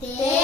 Te